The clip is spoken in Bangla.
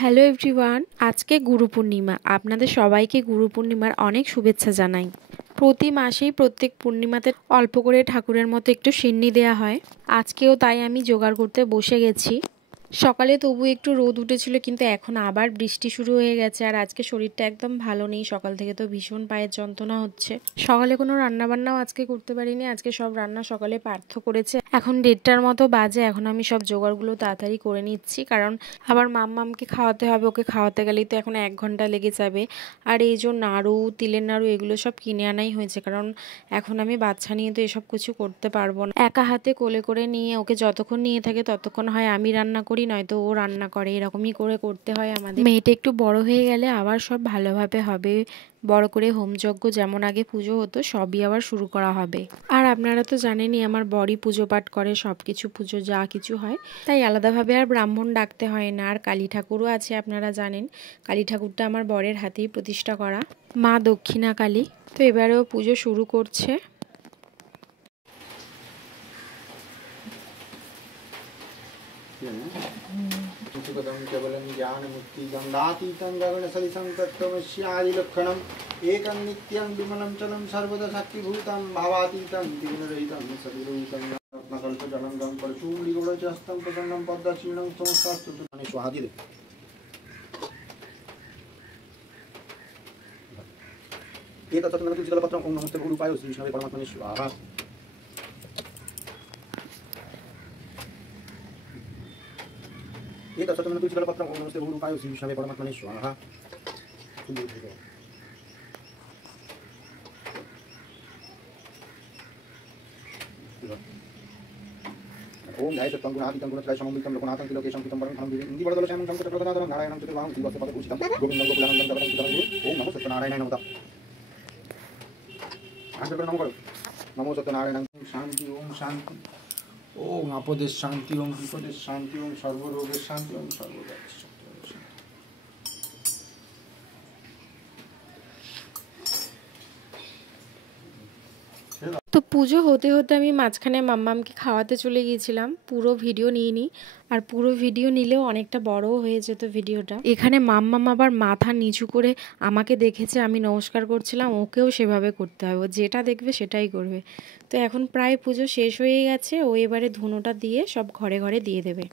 হ্যালো এভরিওয়ান, আজকে গুরু পূর্ণিমা। আপনাদের সবাইকে গুরু পূর্ণিমার অনেক শুভেচ্ছা জানাই। প্রতি মাসেই প্রত্যেক পূর্ণিমাতে অল্প করে ঠাকুরের মতো একটু সিন্নি দেওয়া হয়। আজকেও তাই আমি জোগাড় করতে বসে গেছি। সকালে তবু একটু রোদ উঠেছিল, কিন্তু এখন আবার বৃষ্টি শুরু হয়ে গেছে। আর আজকে শরীরটা একদম ভালো নেই, সকাল থেকে তো ভীষণ পায়ের যন্ত্রণা হচ্ছে। সকালে কোনো রান্নাবান্নাও আজকে করতে পারিনি, আজকে সব রান্না সকালে পার্থ করেছে। এখন 1:30টার মতো বাজে, এখন আমি সব জোগাড়গুলো তাড়াতাড়ি করে নিচ্ছি, কারণ আবার মাম্মামকে খাওয়াতে হবে। ওকে খাওয়াতে গেলেই তো এখন 1 ঘন্টা লেগে যাবে। আর এই যে নাড়ু, তিলের নাড়ু, এগুলো সব কিনে আনাই হয়েছে, কারণ এখন আমি বাচ্চা নিয়ে তো এসব কিছু করতে পারবো না। একা হাতে কোলে করে নিয়ে ওকে যতক্ষণ নিয়ে থাকে ততক্ষণ হয় আমি রান্না করি, নয়তো ও রান্না করে, এরকমই করে করতে হয় আমাদের। মেয়েটা একটু বড় হয়ে গেলে আবার সব ভালোভাবে হবে। বড় করে হোমযজ্ঞ যেমন আগে পুজো হতো সবই আবার শুরু করা হবে। আর আপনারা তো জানেনই আমার বরই পুজো পাঠ করে, সব কিছু পুজো যা কিছু হয়, তাই আলাদাভাবে আর ব্রাহ্মণ ডাকতে হয় না। আর কালী ঠাকুরও আছে, আপনারা জানেন কালী ঠাকুরটা আমার বরের হাতেই প্রতিষ্ঠা করা, মা দক্ষিণা কালী। তো এবারেও পুজো শুরু করছে। केवलं ज्ञानमुक्तिगन्धातीतं गगनसलिलं तत्त्वमस्यादिलक्षणम् एकं नित्यं विमलं चलं सर्वदा साक्षीभूतं भावातीतं त्रिगुणरहितं सविरूतं रत्नकल्पजलं परशूलिगुणचस्तं प्रसन्नं पद्मशीलं संस्थास्तु स्वाहादि एतत्सत्यं तुलसीदलपत्रं ॐ नमस्ते गुरुपाय श्री विष्णवे परमात्मने स्वाहा। एक सत्यमेव तुलसीदलपत्रं ॐ नमस्ते गुरुपाय श्री विष्णवे परमात्मने स्वाहा। ओम ध्याय सत्तं गुणातीतं गुणत्रय समन्वितं लोकनाथं त्रिलोकेशं पितं परमं धनं दिव्यं इन्दिवरदलशयनं शङ्खचक्रगदाधरं नारायणं चतुर्बाहुं दिवस्य पदपूजितं गोविन्दं गोकुलानन्दं जगदं पितरं ओम नमो सत्यनारायणाय नमः। नमो सत्यनारायण। शांति ओम शांति ओम आपदेश शांति ओम विपदेश शांति ओम सर्वरोगेर शांति ओम सर्वव्याधि शांति। তো পুজো হতে হতে আমি মাঝখানে মাম্মামকে খাওয়াতে চলে গিয়েছিলাম, পুরো ভিডিও নিইনি। আর পুরো ভিডিও নিলেও অনেকটা বড়ও হয়ে যেত ভিডিওটা। এখানে মাম্মাম আবার মাথা নিচু করে আমাকে দেখেছে আমি নমস্কার করছিলাম, ওকেও সেভাবে করতে হবে, ও যেটা দেখবে সেটাই করবে। তো এখন প্রায় পুজো শেষ হয়ে গেছে, ও এবারে ধুনোটা দিয়ে সব ঘরে ঘরে দিয়ে দেবে।